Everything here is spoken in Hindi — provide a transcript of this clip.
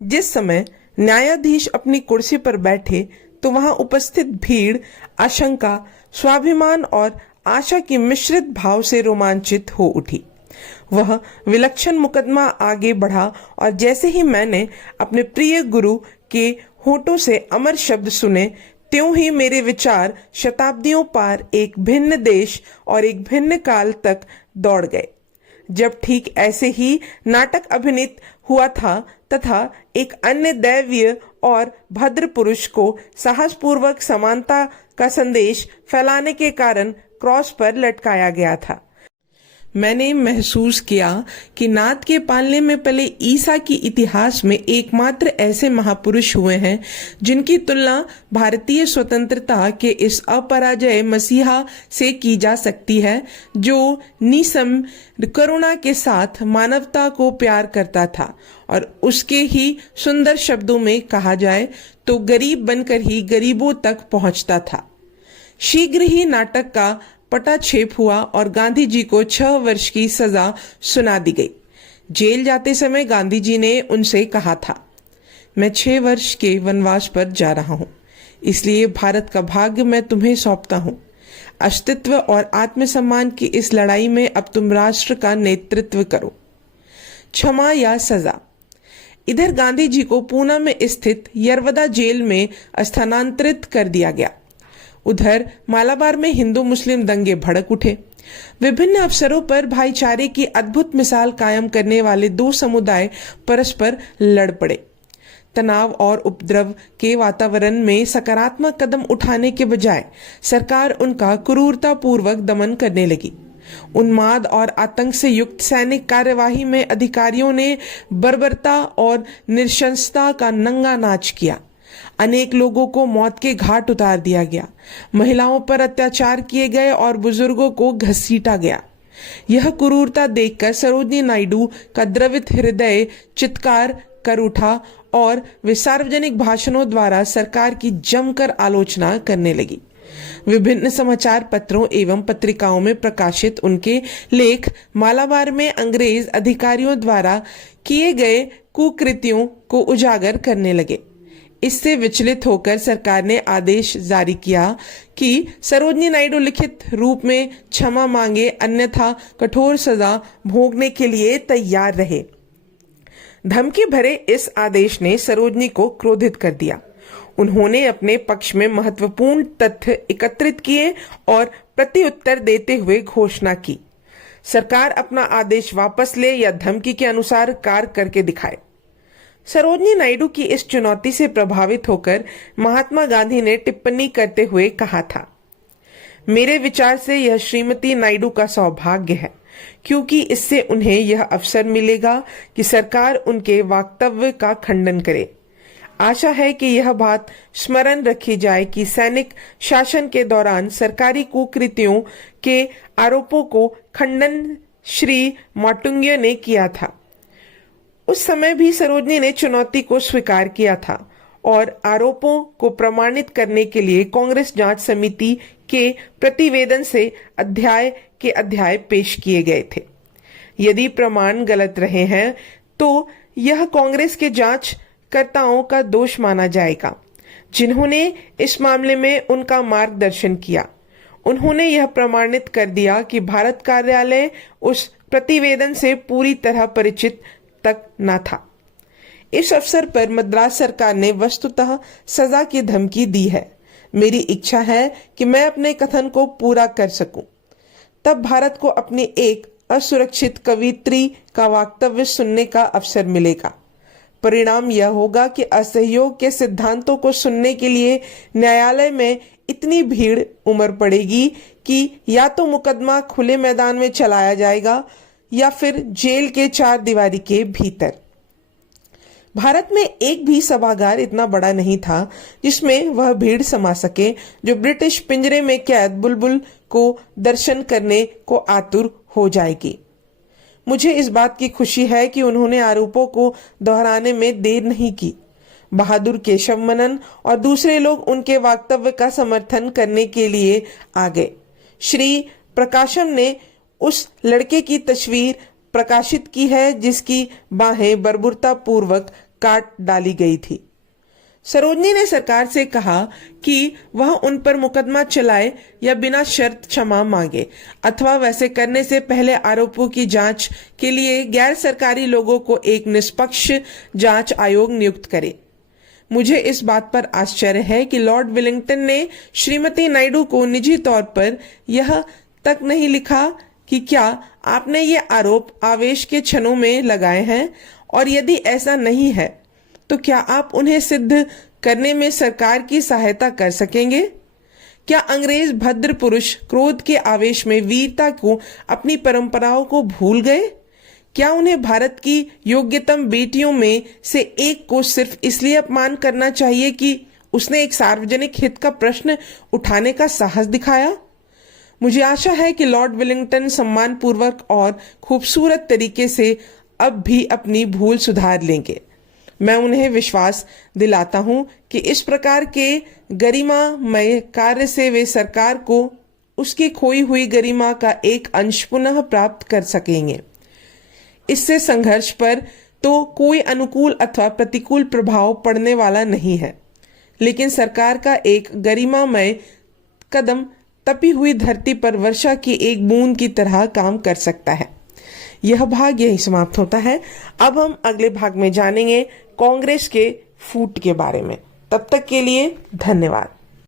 जिस समय न्यायाधीश अपनी कुर्सी पर बैठे तो वहां उपस्थित भीड़ आशंका, स्वाभिमान और आशा की मिश्रित भाव से रोमांचित हो उठी। वह विलक्षण मुकदमा आगे बढ़ा और जैसे ही मैंने अपने प्रिय गुरु के होठों से अमर शब्द सुने, त्यों ही मेरे विचार शताब्दियों पार एक भिन्न देश और एक भिन्न काल तक दौड़ गए। जब ठीक ऐसे ही नाटक अभिनीत हुआ था तथा एक अन्य दैवीय और भद्र पुरुष को साहसपूर्वक समानता का संदेश फैलाने के कारण क्रॉस पर लटकाया गया था। मैंने महसूस किया कि नाथ के पालने में पले ईसा की इतिहास में एकमात्र ऐसे महापुरुष हुए हैं जिनकी तुलना भारतीय स्वतंत्रता के इस अपराजय मसीहा से की जा सकती है, जो निसम करुणा के साथ मानवता को प्यार करता था और उसके ही सुंदर शब्दों में कहा जाए तो गरीब बनकर ही गरीबों तक पहुंचता था। शीघ्र ही नाटक का पटाक्षेप हुआ और गांधी जी को 6 वर्ष की सजा सुना दी गई। जेल जाते समय गांधी जी ने उनसे कहा था, मैं 6 वर्ष के वनवास पर जा रहा हूं, इसलिए भारत का भाग्य मैं तुम्हें सौंपता हूं। अस्तित्व और आत्मसम्मान की इस लड़ाई में अब तुम राष्ट्र का नेतृत्व करो। क्षमा या सजा। इधर गांधी जी को पूना में स्थित यरवदा जेल में स्थानांतरित कर दिया गया। उधर मालाबार में हिंदू मुस्लिम दंगे भड़क उठे। विभिन्न अवसरों पर भाईचारे की अद्भुत मिसाल कायम करने वाले दो समुदाय परस्पर लड़ पड़े। तनाव और उपद्रव के वातावरण में सकारात्मक कदम उठाने के बजाय सरकार उनका क्रूरतापूर्वक दमन करने लगी। उन्माद और आतंक से युक्त सैनिक कार्यवाही में अधिकारियों ने बर्बरता और नृशंसता का नंगा नाच किया। अनेक लोगों को मौत के घाट उतार दिया गया। महिलाओं पर अत्याचार किए गए और बुजुर्गों को घसीटा गया। यह क्रूरता देखकर सरोजिनी नायडू का द्रवित हृदय चित्कार कर उठा और वे सार्वजनिक भाषणों द्वारा सरकार की जमकर आलोचना करने लगी। विभिन्न समाचार पत्रों एवं पत्रिकाओं में प्रकाशित उनके लेख मालाबार में अंग्रेज अधिकारियों द्वारा किए गए कुकृत्यों को उजागर करने लगे। इससे विचलित होकर सरकार ने आदेश जारी किया कि सरोजिनी नायडू लिखित रूप में क्षमा मांगे, अन्यथा कठोर सजा भोगने के लिए तैयार रहे। धमकी भरे इस आदेश ने सरोजिनी को क्रोधित कर दिया। उन्होंने अपने पक्ष में महत्वपूर्ण तथ्य एकत्रित किए और प्रत्युत्तर देते हुए घोषणा की, सरकार अपना आदेश वापस ले या धमकी के अनुसार कार्य करके दिखाए। सरोजिनी नायडू की इस चुनौती से प्रभावित होकर महात्मा गांधी ने टिप्पणी करते हुए कहा था, मेरे विचार से यह श्रीमती नायडू का सौभाग्य है, क्योंकि इससे उन्हें यह अवसर मिलेगा कि सरकार उनके वक्तव्य का खंडन करे। आशा है कि यह बात स्मरण रखी जाए कि सैनिक शासन के दौरान सरकारी कुकृत्यों के आरोपों को खंडन श्री माटुंग्य ने किया था। उस समय भी सरोजिनी ने चुनौती को स्वीकार किया था और आरोपों को प्रमाणित करने के लिए कांग्रेस जांच समिति के प्रतिवेदन से अध्याय पेश किए गए थे। यदि प्रमाण गलत रहे हैं तो यह कांग्रेस के जांचकर्ताओं का दोष माना जाएगा, जिन्होंने इस मामले में उनका मार्गदर्शन किया। उन्होंने यह प्रमाणित कर दिया कि भारत कार्यालय उस प्रतिवेदन से पूरी तरह परिचित तक न था। इस अवसर पर मद्रास सरकार ने वस्तुतः सजा की धमकी दी है। मेरी इच्छा है कि मैं अपने कथन को पूरा कर सकूं। तब भारत को अपनी एक असुरक्षित कवियत्री का वक्तव्य सुनने का अवसर मिलेगा। परिणाम यह होगा कि असहयोग के सिद्धांतों को सुनने के लिए न्यायालय में इतनी भीड़ उमड़ पड़ेगी कि या तो मुकदमा खुले मैदान में चलाया जाएगा या फिर जेल के 4 दीवारी के भीतर। भारत में एक भी सभागार इतना बड़ा नहीं था जिसमें वह भीड़ समा सके जो ब्रिटिश पिंजरे में कैद बुलबुल को दर्शन करने को आतुर हो जाएगी। मुझे इस बात की खुशी है कि उन्होंने आरोपों को दोहराने में देर नहीं की। बहादुर केशव मेनन और दूसरे लोग उनके वक्तव्य का समर्थन करने के लिए आ गए। श्री प्रकाशम ने उस लड़के की तस्वीर प्रकाशित की है जिसकी बाहें बर्बरता पूर्वक काट डाली गई थी। सरोजनी ने सरकार से कहा कि वह उन पर मुकदमा चलाए या बिना शर्त क्षमा मांगे अथवा वैसे करने से पहले आरोपों की जांच के लिए गैर सरकारी लोगों को एक निष्पक्ष जांच आयोग नियुक्त करे। मुझे इस बात पर आश्चर्य है कि लॉर्ड वेलिंगटन ने श्रीमती नायडू को निजी तौर पर यह तक नहीं लिखा कि क्या आपने ये आरोप आवेश के क्षणों में लगाए हैं, और यदि ऐसा नहीं है तो क्या आप उन्हें सिद्ध करने में सरकार की सहायता कर सकेंगे? क्या अंग्रेज भद्र पुरुष क्रोध के आवेश में वीरता को, अपनी परंपराओं को भूल गए? क्या उन्हें भारत की योग्यतम बेटियों में से एक को सिर्फ इसलिए अपमान करना चाहिए कि उसने एक सार्वजनिक हित का प्रश्न उठाने का साहस दिखाया? मुझे आशा है कि लॉर्ड वेलिंगटन सम्मानपूर्वक और खूबसूरत तरीके से अब भी अपनी भूल सुधार लेंगे। मैं उन्हें विश्वास दिलाता हूं कि इस प्रकार के गरिमामय कार्य से वे सरकार को उसकी खोई हुई गरिमा का एक अंश पुनः प्राप्त कर सकेंगे। इससे संघर्ष पर तो कोई अनुकूल अथवा प्रतिकूल प्रभाव पड़ने वाला नहीं है, लेकिन सरकार का एक गरिमामय कदम तपी हुई धरती पर वर्षा की एक बूंद की तरह काम कर सकता है। यह भाग यही समाप्त होता है। अब हम अगले भाग में जानेंगे कांग्रेस के फूट के बारे में। तब तक के लिए धन्यवाद।